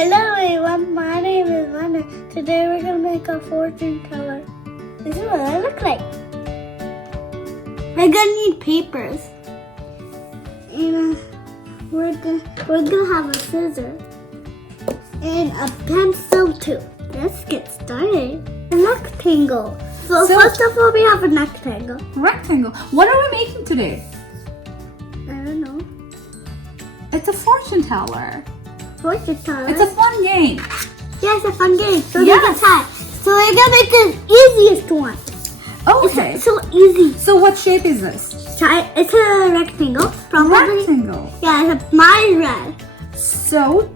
Hello everyone, my name is Vaniya. Today we're going to make a fortune teller. This is what I look like. We're going to need papers. And we're gonna have a scissor. And a pencil too. Let's get started. A rectangle. So first of all, we have a rectangle. Rectangle. What are we making today? I don't know. It's a fortune teller. Fortune teller. It's a fun game. Yeah, it's a fun game. So Yes. So we're gonna make the easiest one. Okay. It's so easy. So what shape is this? It's a rectangle. Probably. Rectangle. Yeah, it's my red. So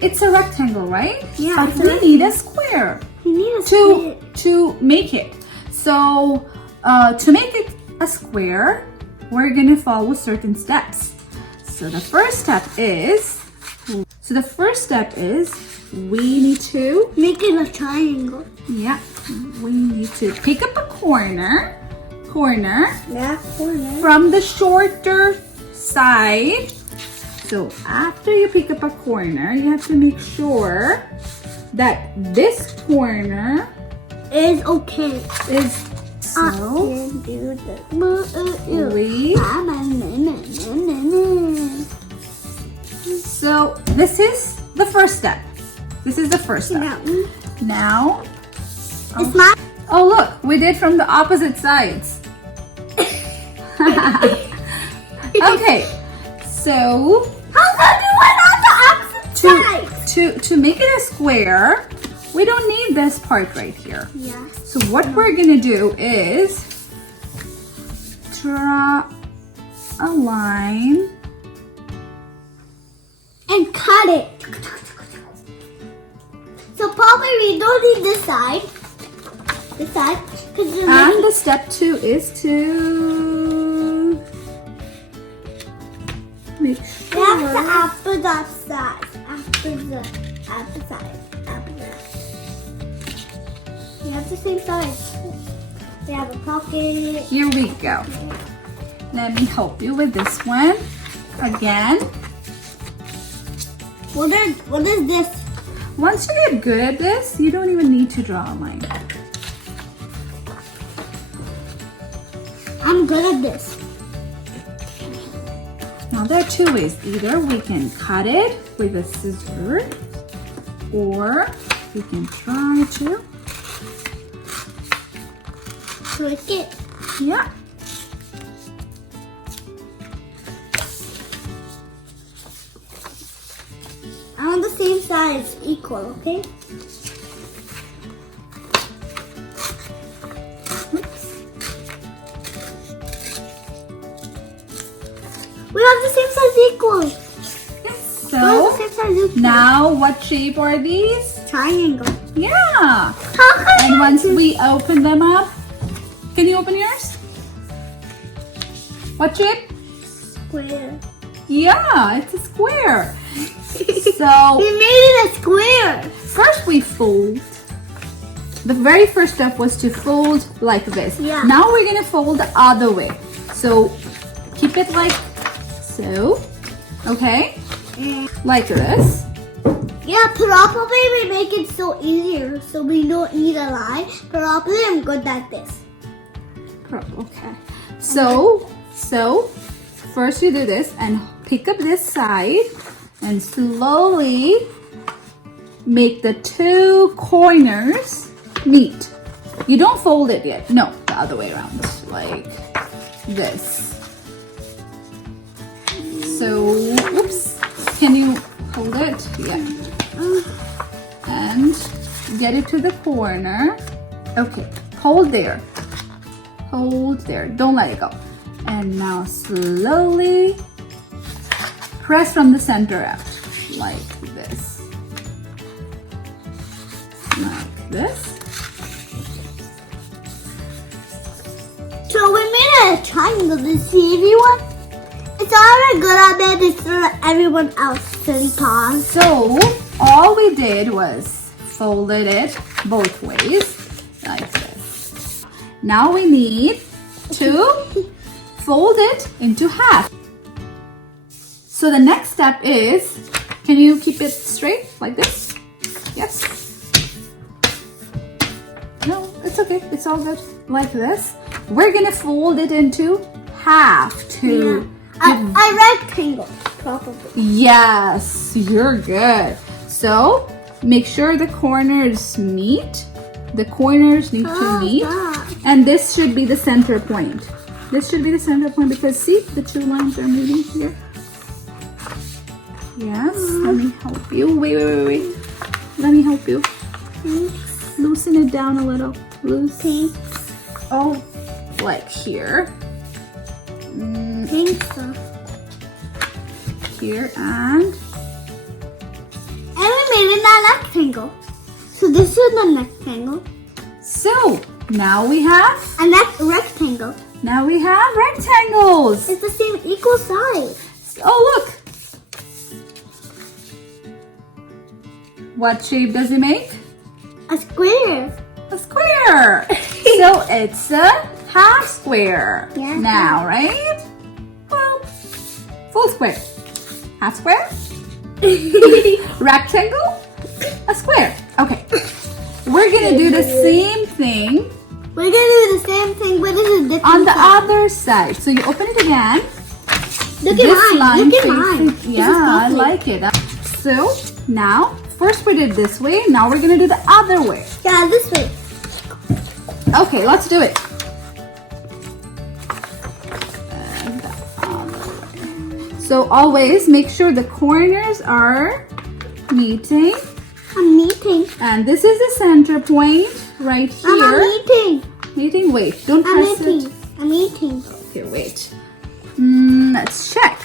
it's a rectangle, right? Yeah, But it's a we need a square You need a square. to make it. So to make it a square, we're gonna follow certain steps. So the first step is we need to Make it a triangle. we need to pick up a corner Yeah, corner. from the shorter side. So after you pick up a corner, you have to make sure that this corner Is okay. is I so can do this. we so this is the first step. This is the first step. Now It's my. oh look, we did from the opposite sides. Okay, so How come you went on the opposite side? to make it a square, we don't need this part right here. Yeah. So what we're gonna do is draw a line And cut it. So probably we don't need this side. This side. and the step 2 is to make We have to sure after that side. After side. We have the same size. We have a pocket. here we go. Let me help you with this one again. What is this? Once you get good at this, you don't even need to draw a line. I'm good at this. Now there are two ways. Either we can cut it with a scissors, or we can try to, Click it. yeah. I want the same size, equal, okay? We have the same size equal. So We have the same size equal. now what shape are these? Triangle. Yeah. How come? And once we open them up, can you open yours? What shape? Square. Yeah, it's a square. So We made it a square. first we fold. The very first step was to fold like this. Yeah. Now we're gonna fold the other way. So keep it like so. Okay? Like this. Yeah, probably we make it so easier so we don't need a line. Probably I'm good at this. Okay. So first you do this and pick up this side and slowly make the two corners meet. You don't fold it yet. No, the other way around. Like this. So, oops. Can you hold it? Yeah. And get it to the corner. Okay. Hold there. Hold there. Don't let it go. And now slowly press from the center out. Like this. Like this. So we made a triangle to see everyone. It's already good at that. It's for everyone else to pause. So all we did was folded it both ways like this. Now we need to fold it into half. So the next step is Can you keep it straight like this? Yes. No, it's okay. It's all good. Like this. We're gonna fold it into half to. I rectangle, probably. Yes, you're good. So make sure the corners meet. The corners need to meet. And this should be the center point. This should be the center point because see, the two lines are meeting here. Yes, let me help you. Wait. Let me help you. Loosen it down a little. Loosen. Oh, like here. Think so. Here and we made it a rectangle. So this is the rectangle. so now we have Rectangle. now we have rectangles. It's the same equal size. Oh look. What shape does it make? A square. A square. So it's a half square Yeah. now, right? Well, full square. Half square? Rectangle? A square. Okay. We're gonna do the same thing We're gonna do the same thing, but this is different. on the size. other side. So you open it again. Look This at mine. line Look at faces- mine. This is Yeah, I lovely. like it. So now, first we did this way. Now we're gonna do the other way. Yeah, this way. Okay, let's do it. So always make sure the corners are meeting. I'm meeting. And this is the center point right I'm here. meeting. Meeting, wait, don't I'm press eating. it. I'm eating. Okay, wait. Let's check.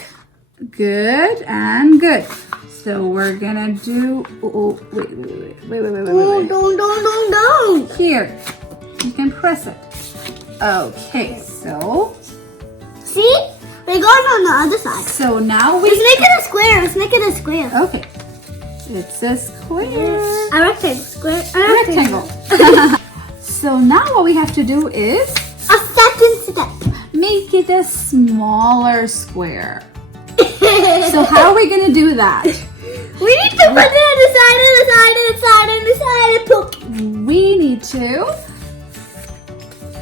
Good and good. So we're gonna do, wait. Don't. Here, you can press it. Okay, so We're going on the other side. So now Let's make it a square. Let's make it a square. Okay. It's a square. A rectangle. Square. A Rectangle. So now what we have to do is A second step. make it a smaller square. So how are we gonna do that? We need to put it on the side, on the side, on the side, on the side, and poke. We need to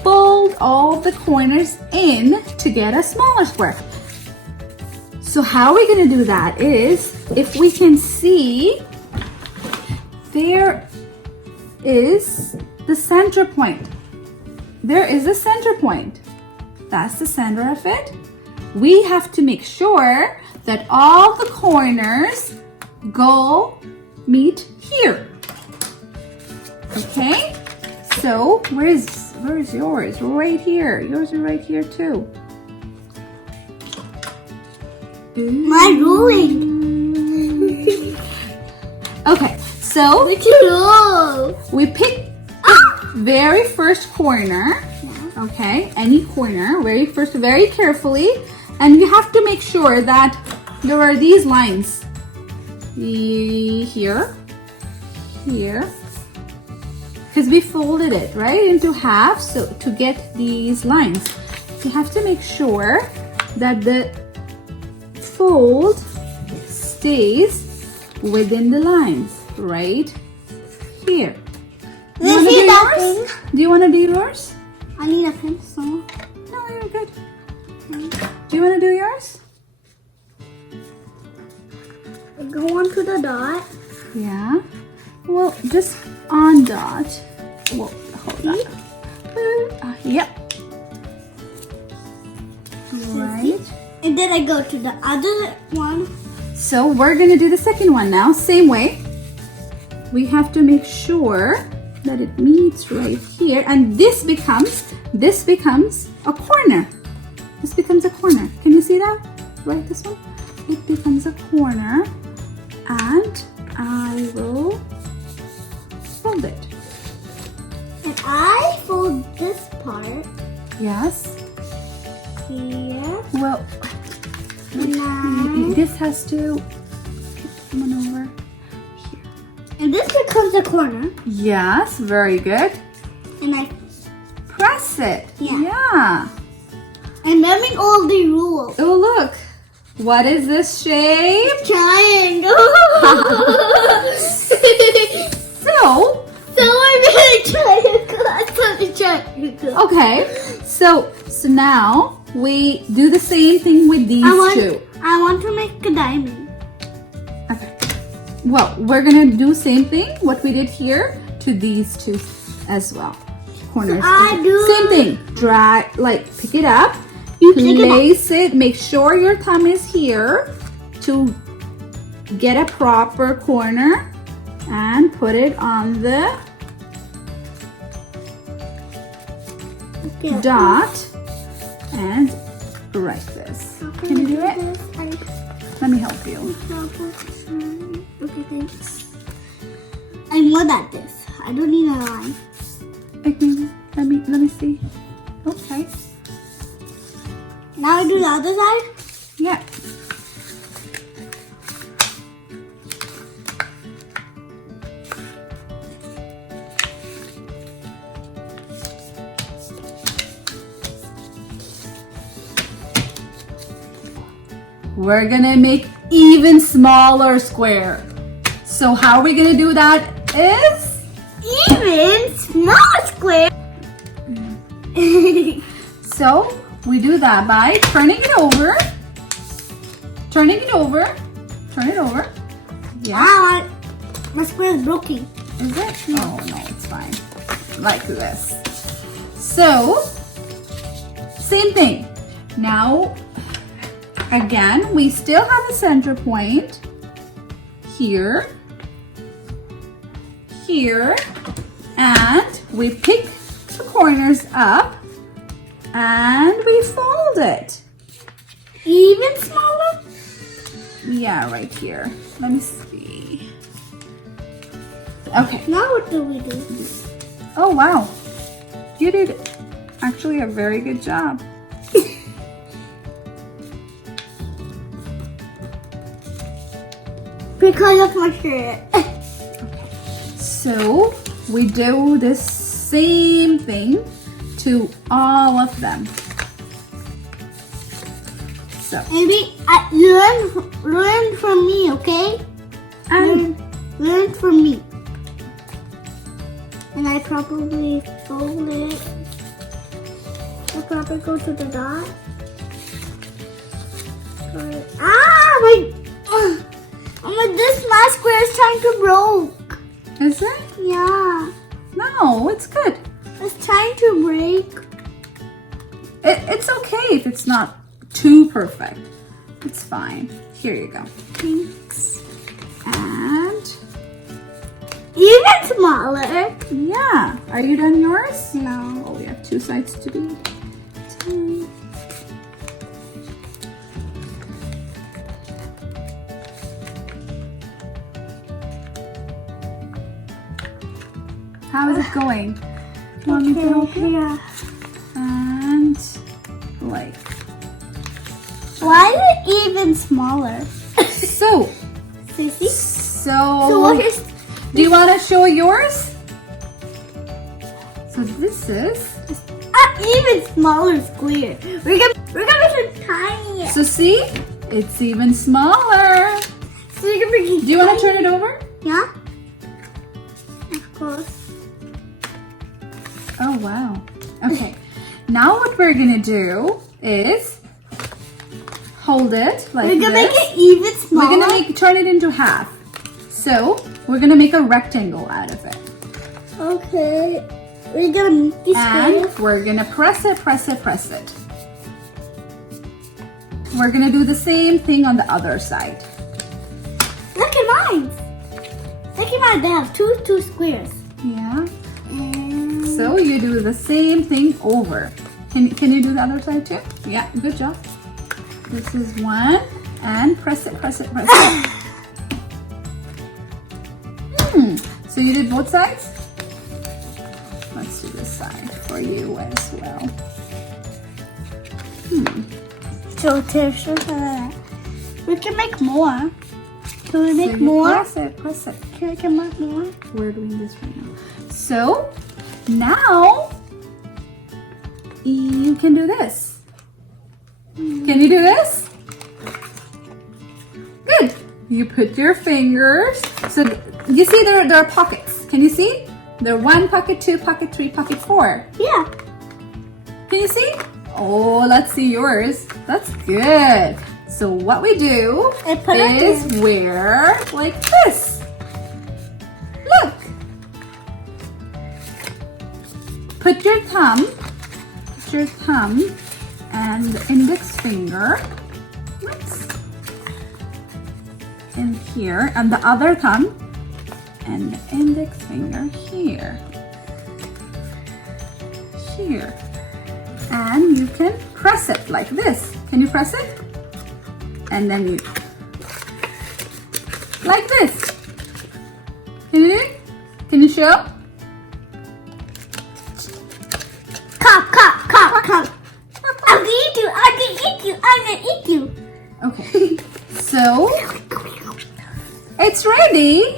fold all the corners in to get a smaller square. So how are we going to do that is, if we can see, there is the center point. There is a center point. That's the center of it. We have to make sure that all the corners meet here. Okay? So where is yours? Right here. Yours are right here too. My ruling. Okay, so we pick very first corner. Okay, any corner, very carefully, and you have to make sure that there are these lines. Here, because we folded it right into half, so to get these lines, you have to make sure that the fold stays within the lines right here. Do you want to do yours? Do you want to do yours? I need a pencil. No, you're good. Do you want to do yours? Go on to the dot. Yeah. Well, just on dot. Well, hold on. Yep. Right. And then I go to the other one. So we're gonna do the second one now. Same way. We have to make sure that it meets right here, and this becomes a corner. This becomes a corner. Can you see that? Right, this one. It becomes a corner, and I will fold it. And I fold this part Yes. here. Well, Now, this has to come on over here. and this becomes a corner. Yes, very good. And I Press it. Yeah. Yeah. I'm learning all the rules. Oh, look. What is this shape? Triangle. So we're gonna triangle. I thought the triangle. okay, so now we do the same thing with these two. I want to make a diamond. Okay. Well, we're gonna do same thing what we did here to these two as well. Corners. Same thing. Drag, like pick it up. Place it. Make sure your thumb is here to get a proper corner and put it on the dot and write this. Can you do it? Let me help you. Okay, thanks. I'm good at this. I don't need a line. Okay, let me see. Okay. Now I do the other side? Yeah. We're gonna make even smaller square. So how are we gonna do that is? Even small square. So we do that by turning it over. Turning it over. Turn it over. Yeah. My square is broken. Is it? Oh no, it's fine. Like this. So, same thing. Now, again, we still have a center point here, here, and we pick the corners up and we fold it. Even smaller? Yeah, right here. Let me see. Okay. Now what do we do? Oh, wow. You did actually a very good job. Because of my shirt. So we do the same thing to all of them. So Maybe learn from me, okay? and Learn from me. And I probably fold it. I'll probably go to the dot. This my square is trying to broke. is it? Yeah, No, it's good. it's trying to break. It's okay if it's not too perfect. It's fine. Here you go. Thanks. And Even smaller. yeah, are you done yours? No. Oh, we have two sides to be. How is it going? Want me to help you? Yeah. And like Why is it even smaller? so. Sissy? So what is? do you want to show yours? So this is. Even smaller square. We're gonna make it tiny. So see, it's even smaller. So we're gonna make it Do you want to tiny. turn it over? Yeah. Of course. Oh wow. Okay. Now what we're gonna do is hold it like We're gonna this. make it even smaller. We're gonna turn it into half. So we're gonna make a rectangle out of it. Okay. We're gonna make this And square. we're gonna press it, press it, press it. We're gonna do the same thing on the other side. Look at mine. Look at mine. They have two squares. Yeah. And So you do the same thing over. Can you do the other side too? Yeah, good job. This is one. And press it, press it, press it. So you did both sides? Let's do this side for you as well. so we can make more. Can we make So you more? Press it, press it. Can we make more? We're doing this right now. So now you can do this. Can you do this? you put your fingers. So you see there are pockets. Can you see? There are 1 pocket, 2 pocket, 3 pocket, 4. Yeah. Can you see? Oh, let's see yours. That's good. So what we do I put it is in. wear like this. Look. Put your thumb and the index finger, whoops, in here, and the other thumb and the index finger here. And you can press it like this. Can you press it? And then you, like this. Can you show? Come. I'm gonna eat you. Okay, so it's ready.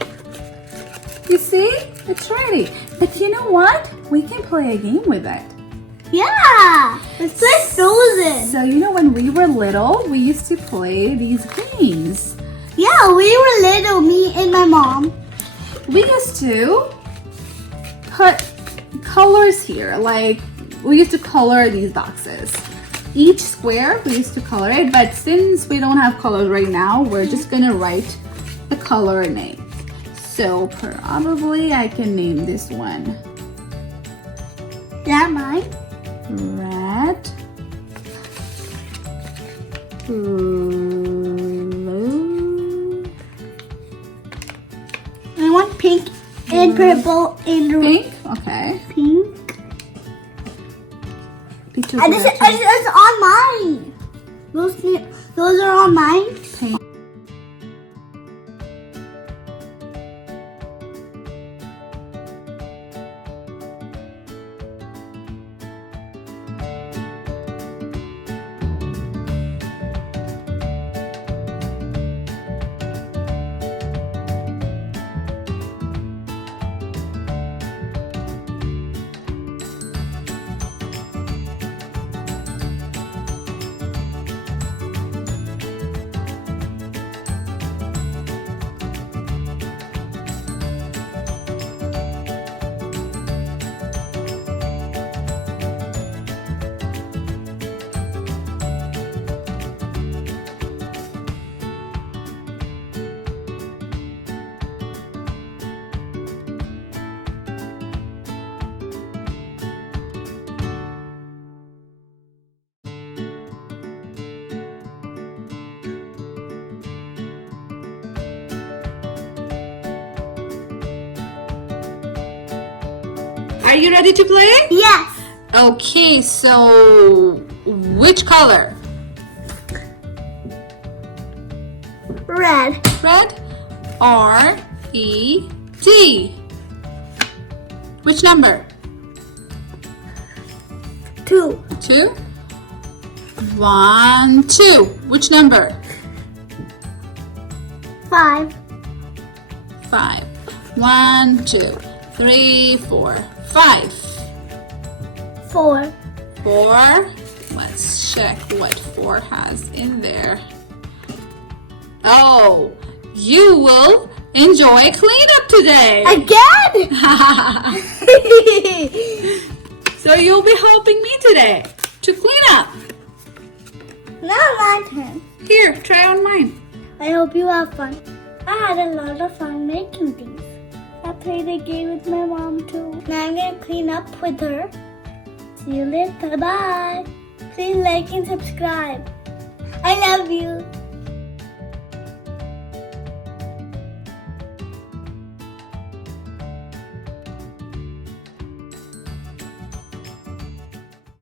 You see? It's ready. But you know what? We can play a game with it. Yeah. Let's play Frozen. So you know when we were little, we used to play these games. Yeah, we were little, me and my mom. We used to put colors here, like we used to color these boxes. Each square we used to color it, but since we don't have colors right now, we're just gonna write the color name. So probably I can name this one. Yeah, mine. Red, blue. I want pink and purple and Pink? Okay. pink. Picture And this is on mine. Those are on mine. Pink. Are you ready to play? Yes. Okay, so which color? Red. Red? R-E-D. Which number? 2. 2? 1, 2. Which number? 5. 5. 1, 2, 3, 4, 5. 4. 4. Let's check what 4 has in there. Oh, you will enjoy cleanup today. Again? So you'll be helping me today to clean up. Now my turn. Here, try on mine. I hope you have fun. I had a lot of fun making these. I played a game with my mom too. Now I'm gonna clean up with her. See you later. Bye. Please like and subscribe. I love you.